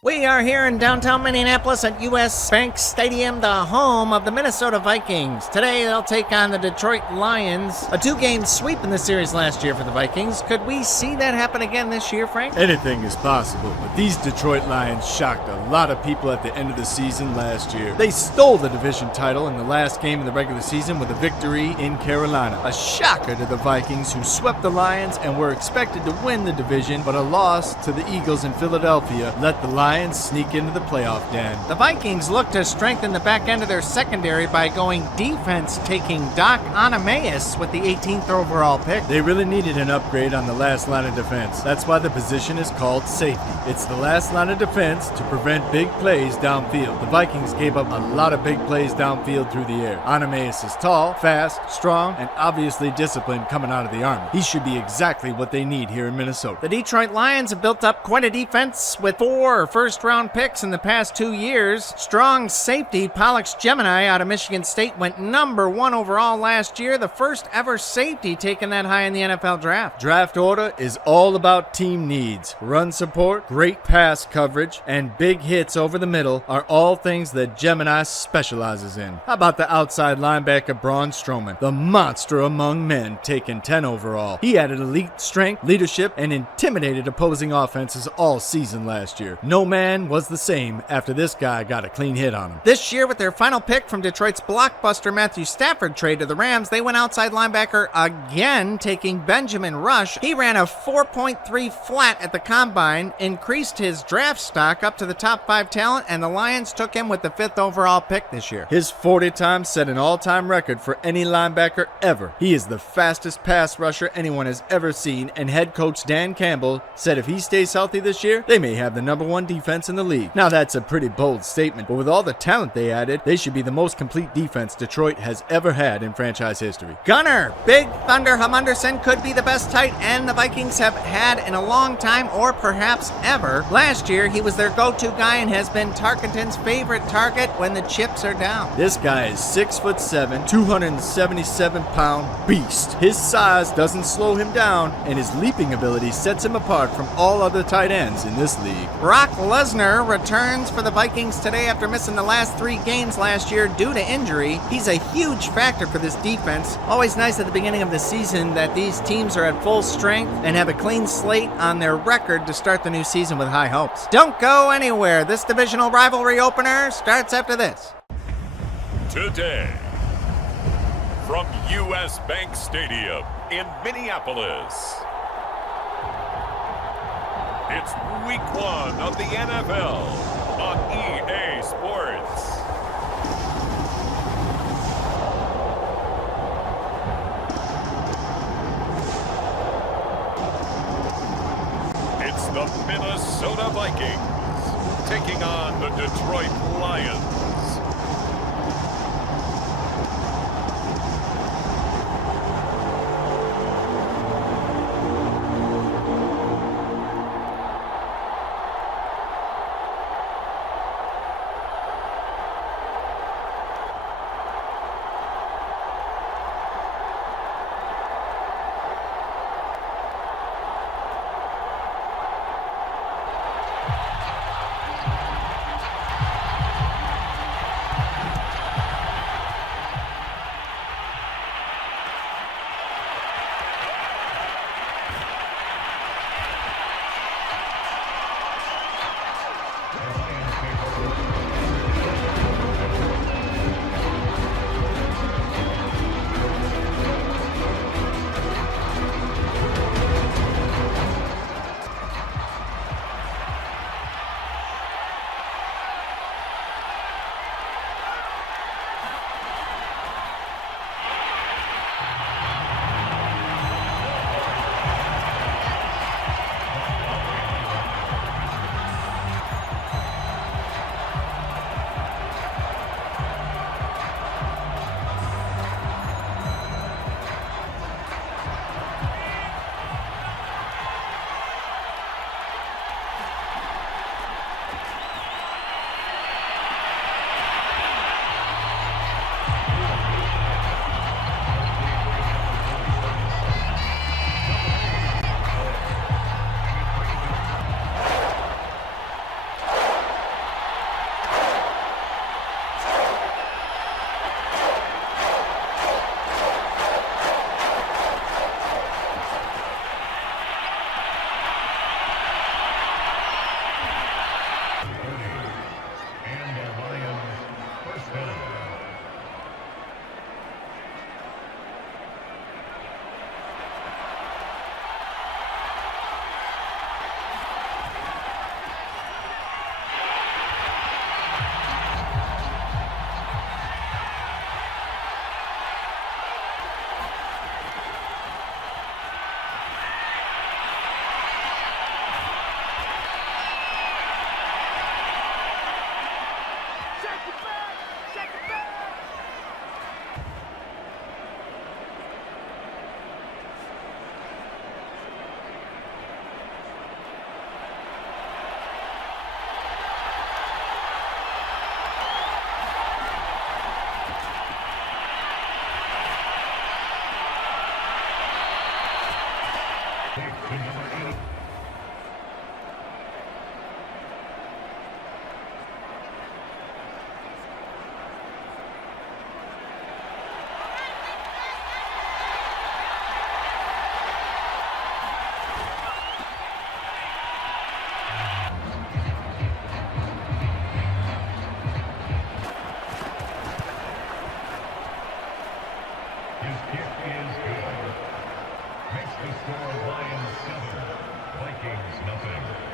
We are here in downtown Minneapolis at U.S. Bank Stadium, the home of the Minnesota Vikings. Today they'll take on the Detroit Lions. A two-game sweep in the series last year for the Vikings. Could we see that happen again this year, Frank? Anything is possible, but these Detroit Lions shocked a lot of people at the end of the season last year. They stole the division title in the last game of the regular season with a victory in Carolina. A shocker to the Vikings, who swept the Lions and were expected to win the division, but a loss to the Eagles in Philadelphia let the Lions sneak into the playoff den. The Vikings look to strengthen the back end of their secondary by going defense, taking Doc Anameus with the 18th overall pick. They really needed an upgrade on the last line of defense. That's why the position is called safety. It's the last line of defense to prevent big plays downfield. The Vikings gave up a lot of big plays downfield through the air. Anameus is tall, fast, strong, and obviously disciplined coming out of the Army. He should be exactly what they need here in Minnesota. The Detroit Lions have built up quite a defense with 4 first-round picks in the past 2 years. Strong safety Pollux Gemini out of Michigan State went number 1 overall last year, the first ever safety taken that high in the NFL draft. Draft order is all about team needs. Run support, great pass coverage, and big hits over the middle are all things that Gemini specializes in. How about the outside linebacker Braun Strowman, the monster among men, taken 10 overall. He added elite strength, leadership, and intimidated opposing offenses all season last year. No man was the same after this guy got a clean hit on him. This year, with their final pick from Detroit's blockbuster Matthew Stafford trade to the Rams, they went outside linebacker again, taking Benjamin Rush. He ran a 4.3 flat at the combine, increased his draft stock up to the top 5 talent, and the Lions took him with the 5th overall pick this year. His 40 times set an all-time record for any linebacker ever. He is the fastest pass rusher anyone has ever seen, and head coach Dan Campbell said if he stays healthy this year, they may have the number 1 defense in the league. Now that's a pretty bold statement, but with all the talent they added, they should be the most complete defense Detroit has ever had in franchise history. Gunner, Big Thunder Hamunderson could be the best tight end the Vikings have had in a long time, or perhaps ever. Last year, he was their go-to guy and has been Tarkenton's favorite target when the chips are down. This guy is 6'7", 277-pound beast. His size doesn't slow him down, and his leaping ability sets him apart from all other tight ends in this league. Brock Lesnar returns for the Vikings today after missing the last 3 games last year due to injury. He's a huge factor for this defense. Always nice at the beginning of the season that these teams are at full strength and have a clean slate on their record to start the new season with high hopes. Don't go anywhere. This divisional rivalry opener starts after this. Today, from U.S. Bank Stadium in Minneapolis, it's week 1 of the NFL on EA Sports. It's the Minnesota Vikings taking on the Detroit Lions. His kick is good. Makes the score Lions 7, Vikings nothing.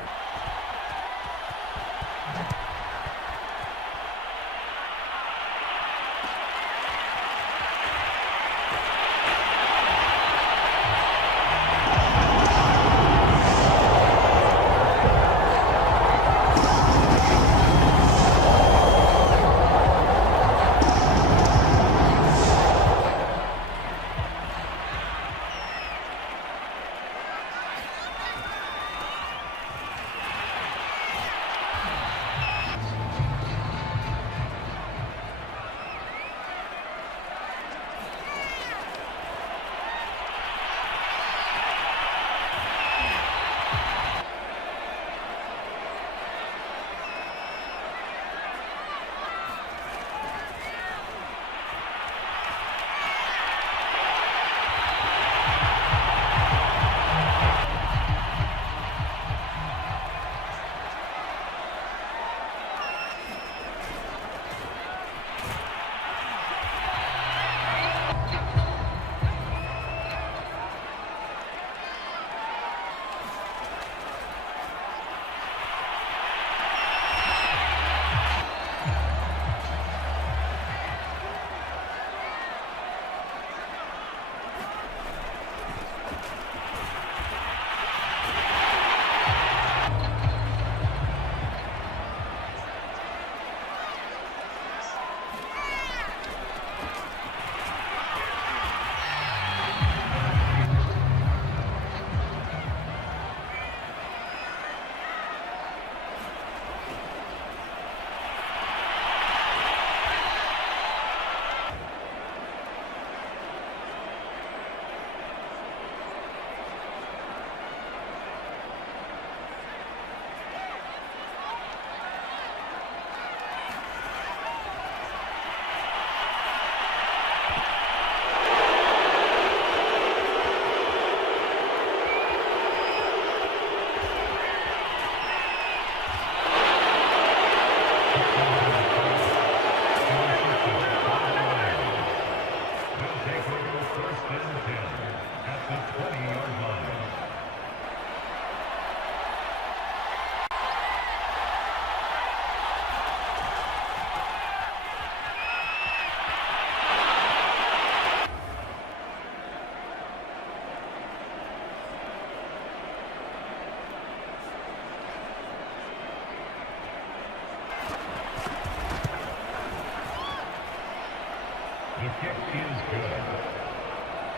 The kick is good.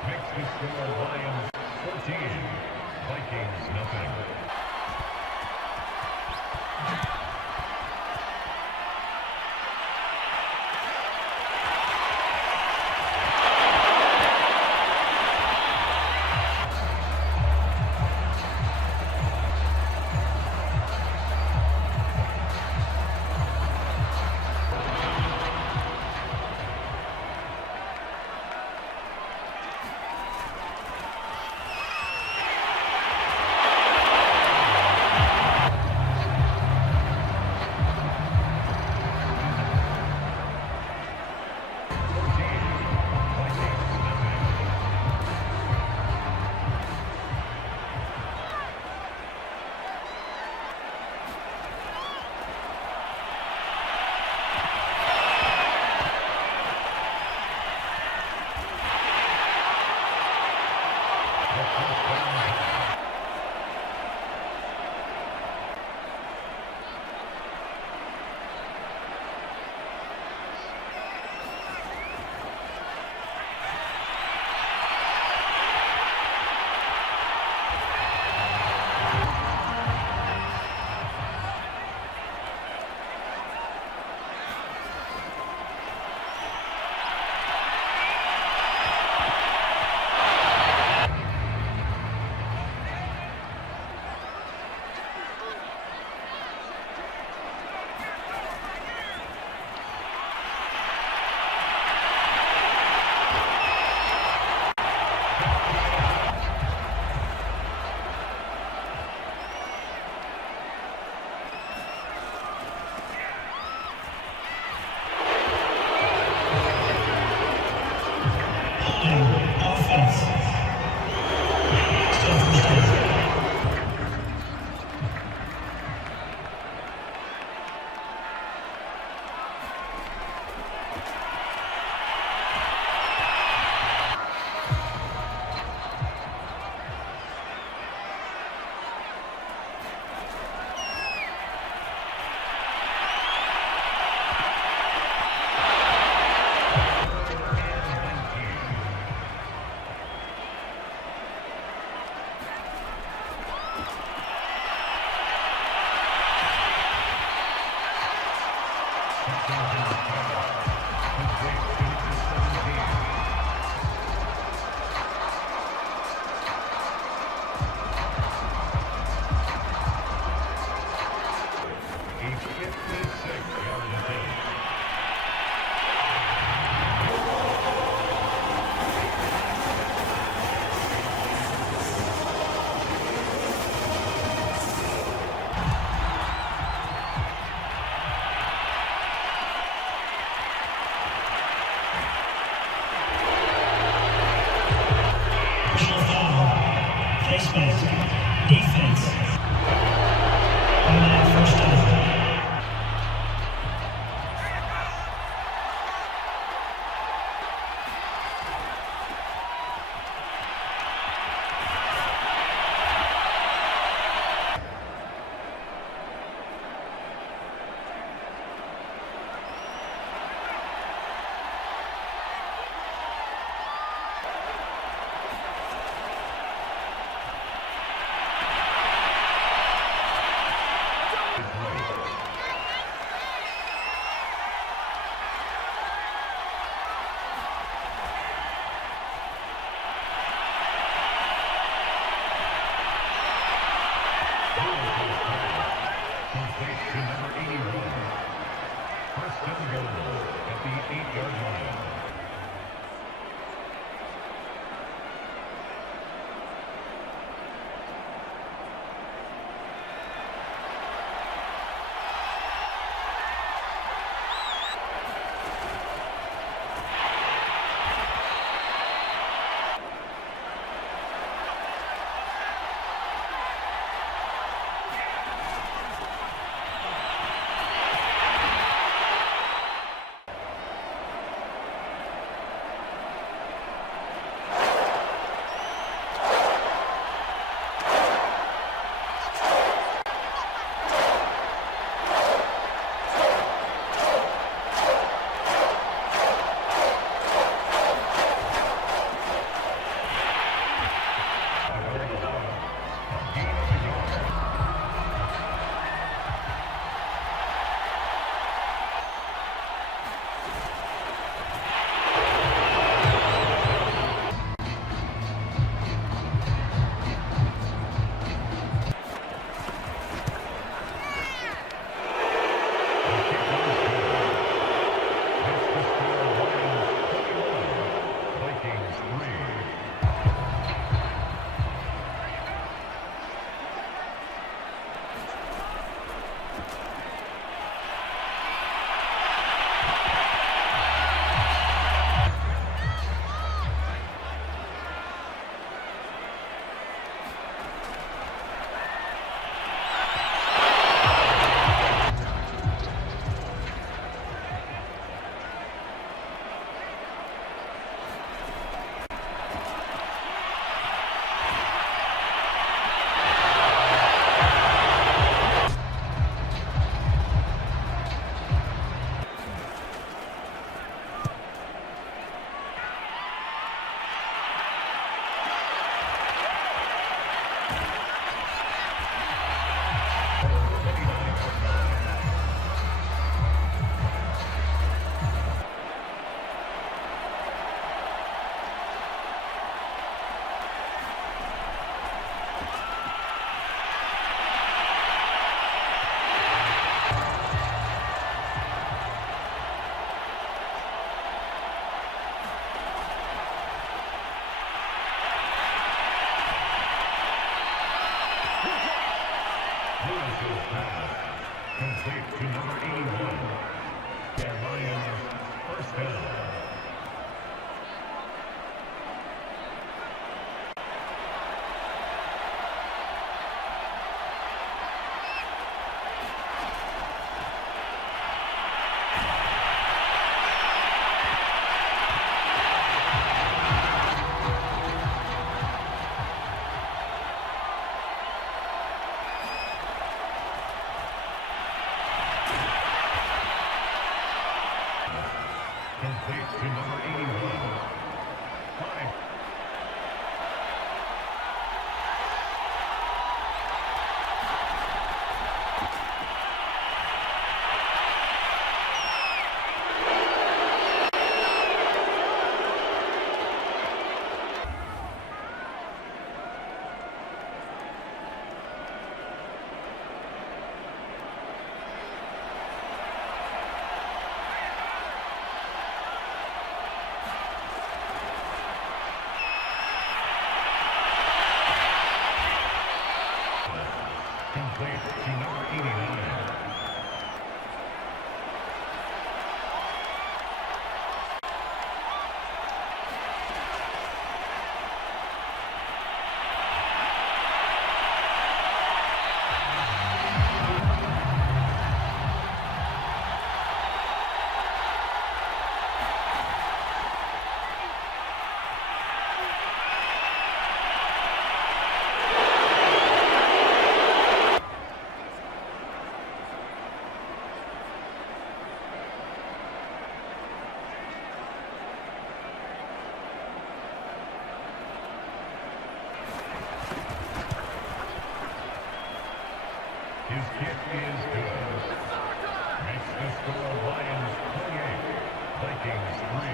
Makes the score Lions 14, Vikings nothing. Lions. Defense. On first down. Complete to number 81. The Lions first down. Complete to number 81. Five. Complete to number 89. His kick is good. Makes the score Lions 28, Vikings 3.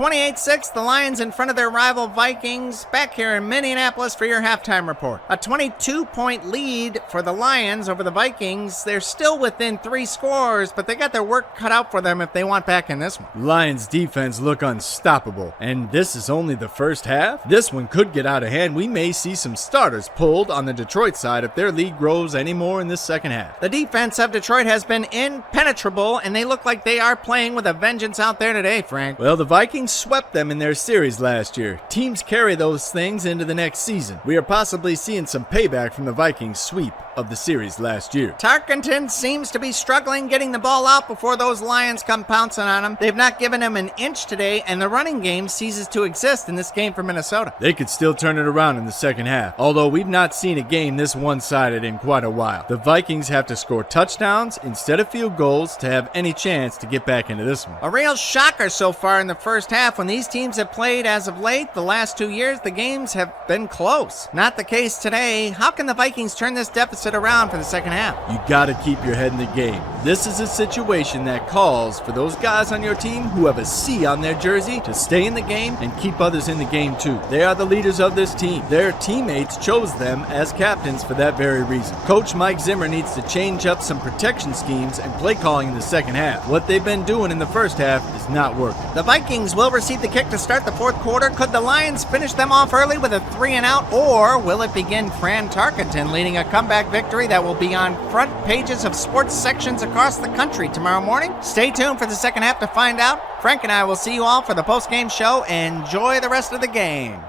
"28-6, the Lions in front of their rival Vikings, back here in Minneapolis for your halftime report. A 22-point lead for the Lions over the Vikings. They're still within 3 scores, but they got their work cut out for them if they want back in this one. Lions defense look unstoppable, and this is only the first half? This one could get out of hand. We may see some starters pulled on the Detroit side if their lead grows any more in this second half. The defense of Detroit has been impenetrable, and they look like they are playing with a vengeance out there today, Frank. Well, the Vikings swept them in their series last year. Teams carry those things into the next season. We are possibly seeing some payback from the Vikings' sweep of the series last year. Tarkenton seems to be struggling getting the ball out before those Lions come pouncing on him. They've not given him an inch today, and the running game ceases to exist in this game for Minnesota. They could still turn it around in the second half, although we've not seen a game this one-sided in quite a while. The Vikings have to score touchdowns instead of field goals to have any chance to get back into this one. A real shocker so far in the first half. When these teams have played as of late, the last 2 years, the games have been close. Not the case today. How can the Vikings turn this deficit around for the second half? You gotta keep your head in the game. This is a situation that calls for those guys on your team who have a C on their jersey to stay in the game and keep others in the game too. They are the leaders of this team. Their teammates chose them as captains for that very reason. Coach Mike Zimmer needs to change up some protection schemes and play calling in the second half. What they've been doing in the first half is not working. The Vikings will receive the kick to start the fourth quarter. Could the Lions finish them off early with a 3-and-out, or will it begin Fran Tarkenton leading a comeback victory that will be on front pages of sports sections across the country tomorrow morning? Stay tuned for the second half to find out. Frank and I will see you all for the post-game show. Enjoy the rest of the game.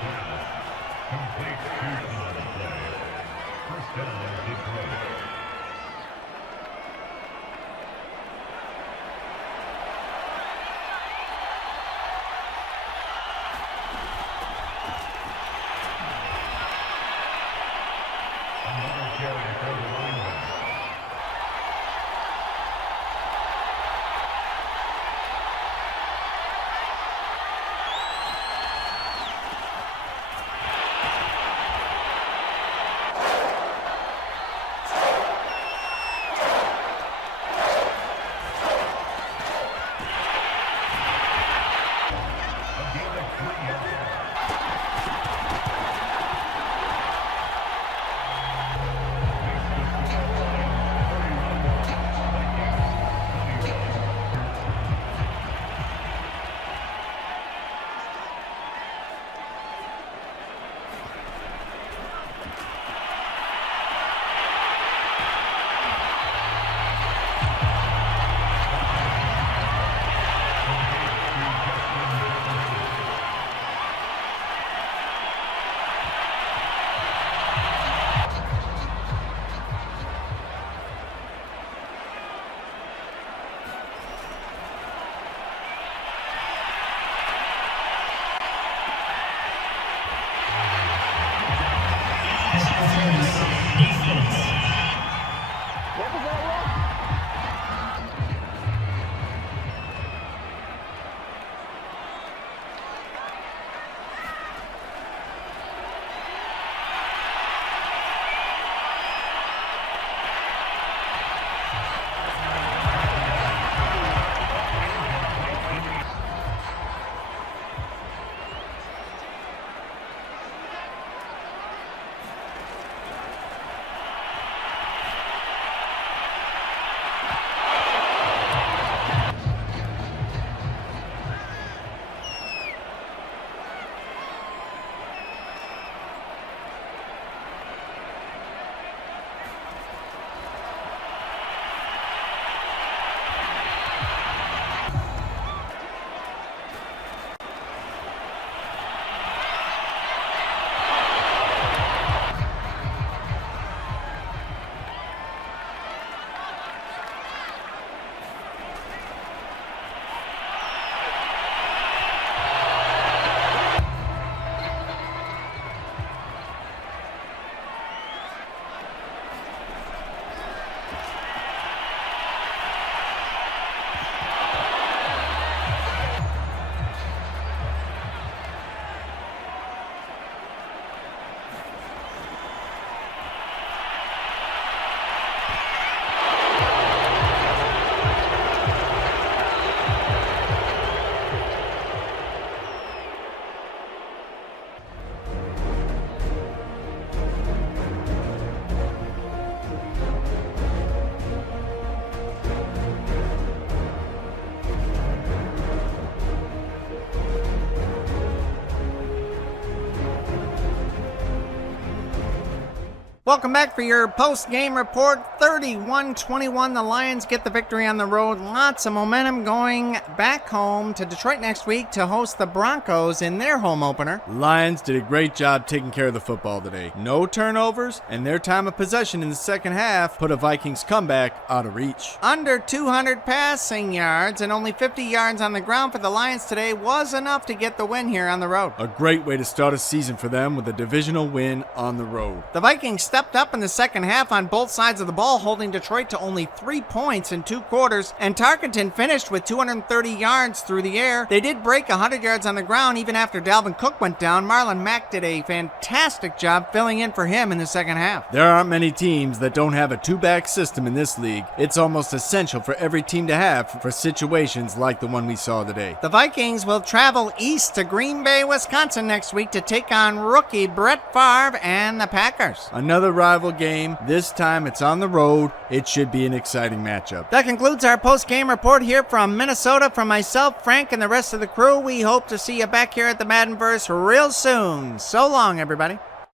pass. Complete shoot on the play. First down, Detroit. Another carry for the lineman. A gain of 3 yards. Defense. Welcome back for your post-game report. 31-21, the Lions get the victory on the road. Lots of momentum going back home to Detroit next week to host the Broncos in their home opener. Lions did a great job taking care of the football today. No turnovers, and their time of possession in the second half put a Vikings comeback out of reach. Under 200 passing yards and only 50 yards on the ground for the Lions today was enough to get the win here on the road. A great way to start a season for them with a divisional win on the road. The Vikings stepped up in the second half on both sides of the ball, holding Detroit to only 3 points in 2 quarters, and Tarkenton finished with 230 yards through the air. They did break 100 yards on the ground even after Dalvin Cook went down. Marlon Mack did a fantastic job filling in for him in the second half. There aren't many teams that don't have a two-back system in this league. It's almost essential for every team to have for situations like the one we saw today. The Vikings will travel east to Green Bay, Wisconsin next week to take on rookie Brett Favre and the Packers. Another rival game. This time it's on the road. It should be an exciting matchup. That concludes our post-game report here from Minnesota. From myself, Frank, and the rest of the crew, we hope to see you back here at the Maddenverse real soon. So long, everybody.